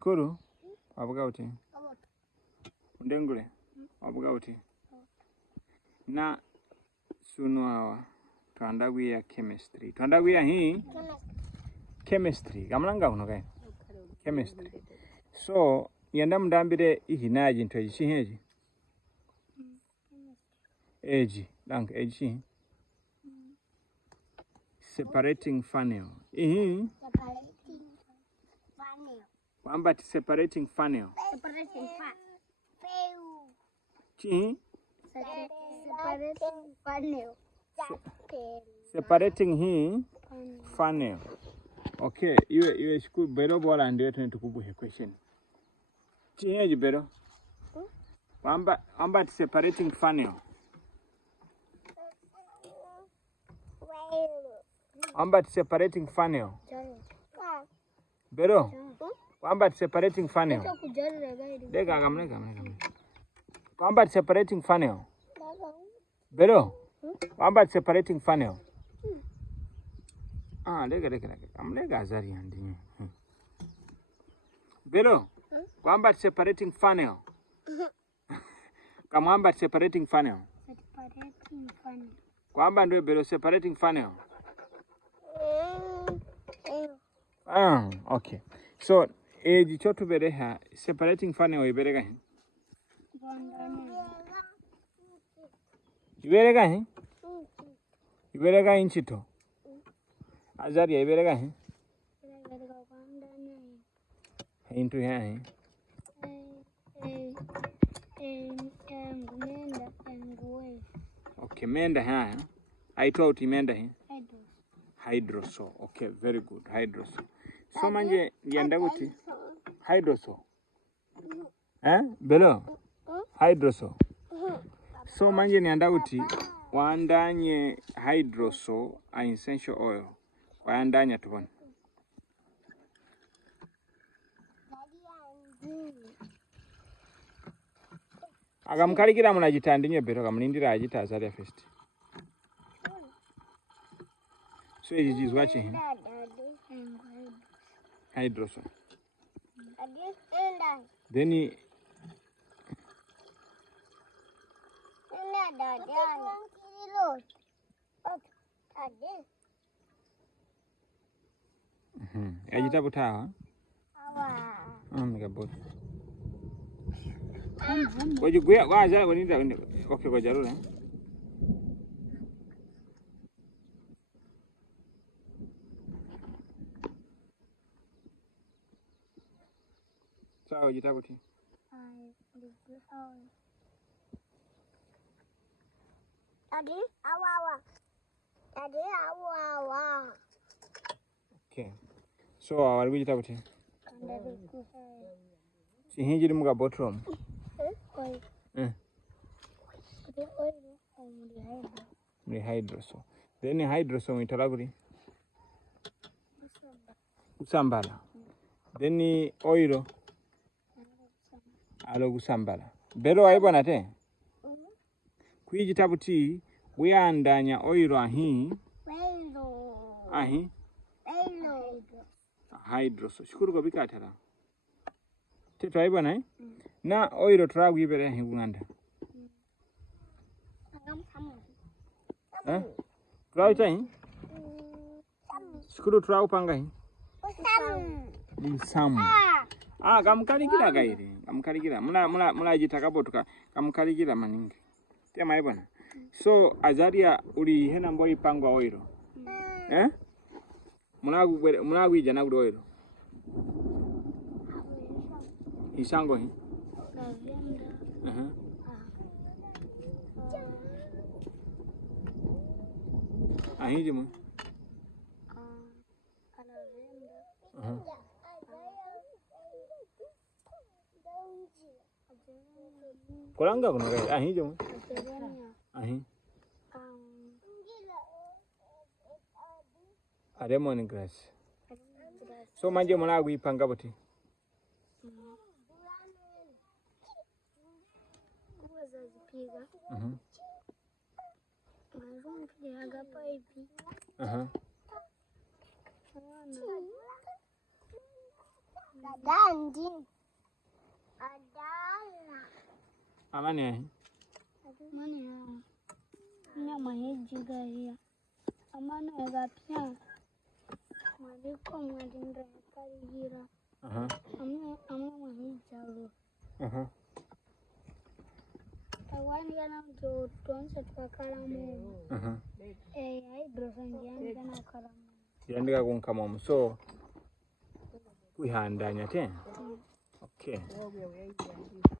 Shukuru. Wabuga uti. Undengule. Wabuga uti. Na sunu hawa. Tuandagwia chemistry. Tuandagwia hii. Chemistry. Gamlanga uno kai. Chemistry. So, yanda mdambire ihinaji ntweji shiheji. Eji. Dank eji. Separating funnel. Separating funnel. Kwamba separating funnel. Separating funnel. Chi? Separating funnel. Separating hii funnel. Okay, you school better ball and do to kubu he question. Chi heji better? Kwamba separating funnel. Kwamba separating funnel. Better? Kwamba separating funnel. Dega gamle. Kwamba separating funnel. Better? Kwamba separating funnel. Dega. Gamle azari andi. Better? Kwamba separating funnel. Kamwamba separating funnel. Separating funnel. Kwamba ndio better separating funnel. Okay. So, jichotu bereha separating funnel iberega hin. Iberega hin? Iberega inchito. Azari iberega hin? Into here hin. Okay, menda ha. I thought menda hin. Hydrosol. Okay, very good. Hydrosol. So manje yandaguti. Hydrosol. Below. Hydrosol. So manje yandaguti wandanye hydrosol a essential oil. Wandanya tubona. Agamkarikira munajitandinye beto kamulindira ajita azali first. So he is watching him. Hydrosol. Then he. Ajita butawa. Megabot. Would go out? Why okay, go Jarula. So, you talk okay. So, I will talk to you. See, he didn't move bottom. The hydrosol. Then the hydrosol interagri. Usambala. Then the oil. Alo gusambala. Bero aibona te. Kuiji tabuti we andanya oil ahi. Ahi. Hydrosol. Shukuru ko bikatara. Te aibona eh? Na oil tragu ibere ahi unganda. Tragu tai? Shukuru tragu pangai. Sam. Kamkarikira gairi. Kamkarikira. Mula jitaka botuka. Kamkarikira maningi. Tema ibona. So azaria uri hena mboi pangwa oiro. Munagu ijana uri oiro. Isango hi. Ahiji mu. Kuranga kuno kai ahiji mu. Ahi. Lemon grass. So manje munagu ipanga boti. Dandi. Adana. Amane. Mani ya. Nyama hijiga ya. Amana ya pia. Maliko mwadinda karigira. Ama mahijalo. Awani kana mtu tuanze tukakala mu. Ai drosangiani kana kala. Yandika kunkama so kwihandanya te. Okay.